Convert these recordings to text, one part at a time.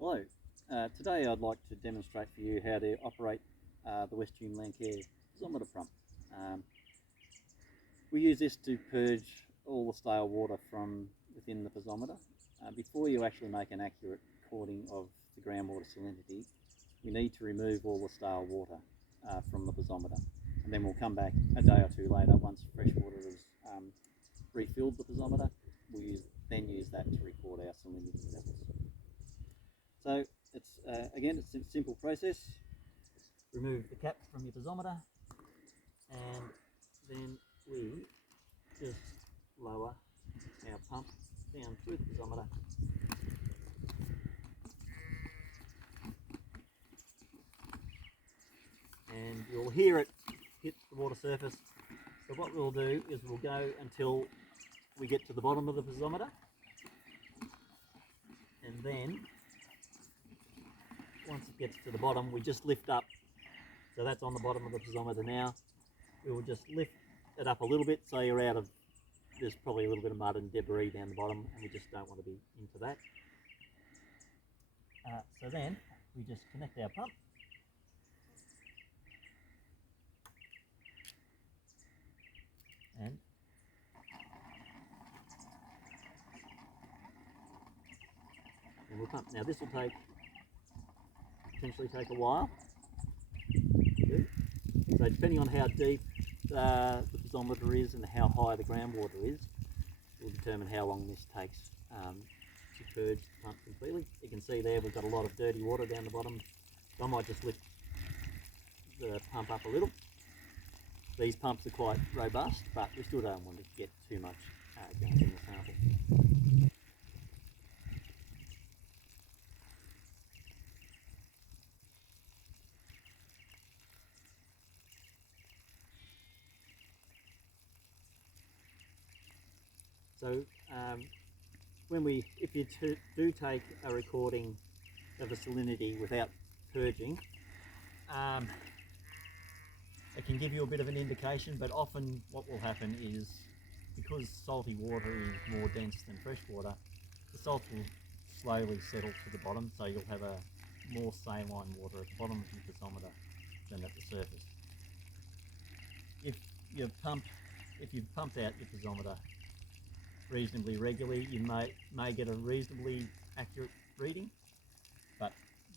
Hello, today I'd like to demonstrate for you how to operate the West Hume Landcare piezometer pump. We use this to purge all the stale water from within the piezometer. Before you actually make an accurate recording of the groundwater salinity, we need to remove all the stale water from the piezometer, and then we'll come back a day or two later once fresh water has refilled the piezometer. We'll then use that to record our salinity levels. So it's a simple process. Remove the cap from your piezometer, and then we just lower our pump down through the piezometer. And you'll hear it hit the water surface. So what we'll do is we'll go until we get to the bottom of the piezometer, and then once it gets to the bottom, we just lift up. So that's on the bottom of the piezometer now. We will just lift it up a little bit so you're out of, there's probably a little bit of mud and debris down the bottom, and we just don't want to be into that. So then we just connect our pump. And we'll pump. Now this will potentially take a while. So depending on how deep the piezometer is and how high the groundwater is, will determine how long this takes to purge the pump completely. You can see there we've got a lot of dirty water down the bottom, so I might just lift the pump up a little. These pumps are quite robust, but we still don't want to get too much gas in the sample. So if you do take a recording of the salinity without purging, it can give you a bit of an indication, but often what will happen is, because salty water is more dense than fresh water, the salts will slowly settle to the bottom, so you'll have a more saline water at the bottom of your piezometer than at the surface. If you've pumped out your piezometer reasonably regularly, you may get a reasonably accurate reading, but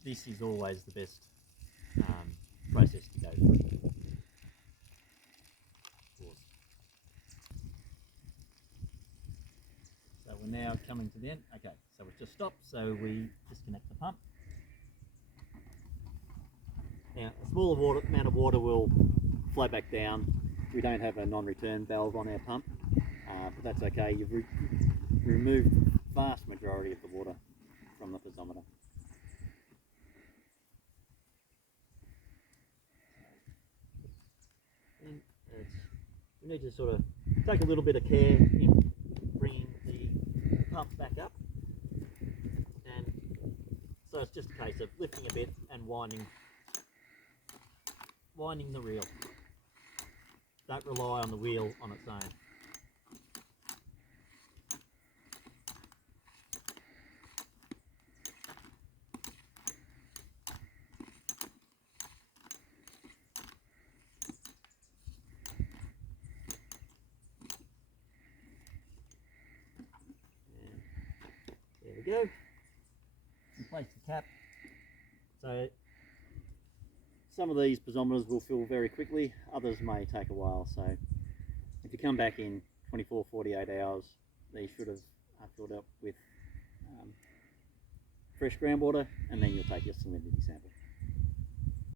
this is always the best process to go through. So we're now coming to the end. Okay, so we've just stopped, so we disconnect the pump. Now a smaller amount of water will flow back down. We don't have a non-return valve on our pump, but that's okay. You've removed the vast majority of the water from the piezometer. And we need to sort of take a little bit of care in bringing the pump back up, and so it's just a case of lifting a bit and winding the reel. Don't rely on the wheel on its own. And there we go. Replace the cap. So some of these piezometers will fill very quickly, others may take a while, so if you come back in 24-48 hours, they should have filled up with fresh groundwater, and then you'll take your salinity sample.